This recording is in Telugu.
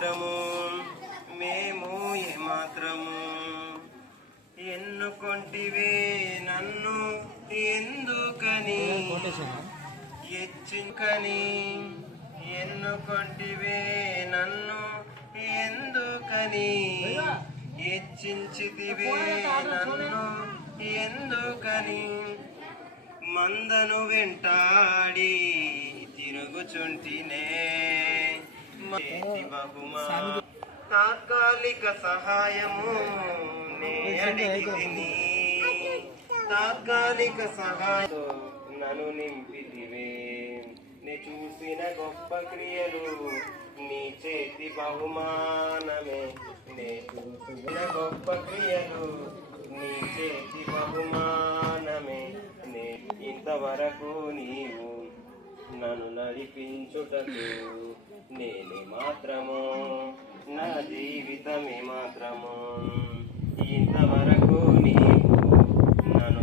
మాత్రము మేము ఏమాత్రము ఎన్నుకొంటివే నన్ను ఎందుకని హెచ్చుకని ఎన్నుకొంటివే నన్ను ఎందుకని హెచ్చించితివే నన్ను ఎందుకని మందను వెంటాడి తిరుగుచుంటినే బహుమా తాత్కాలిక సహాయము నే అడిగితిని తాత్కాలిక సహాయం నన్ను నింపితివే నే చూసిన గొప్ప క్రియలు నీ చేతి బహుమానమే నే చూసిన గొప్ప క్రియలు నీ చేతి బహుమానమే నే ఇంతవరకు నీవు నన్ను నడిపించుటకు నేనే మాత్రము నా జీవితమే మాత్రము ఇంతవరకు నీవు నన్ను